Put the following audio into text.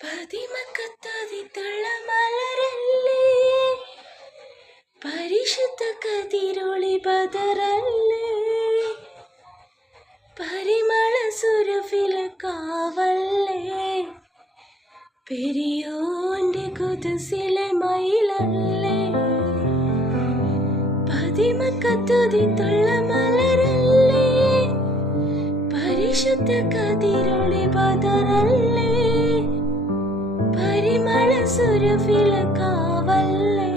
പതിമക്കത്താതിത്തുള്ള മലരല്ലേ, പരിശുദ്ധ കതിരൊളി പതറല്ലേ, പരിമള സുരഫില കാവല്ലേ, പെരിയോന്റെ കുതിസിലെ മയിലല്ലേ. പതിമക്കത്താതിത്തുള്ള മലരല്ലേ, പരിശുദ്ധ കതിരൊളി പതറല്ലേ, പരിമള സുരഫില കാവല്ലേ.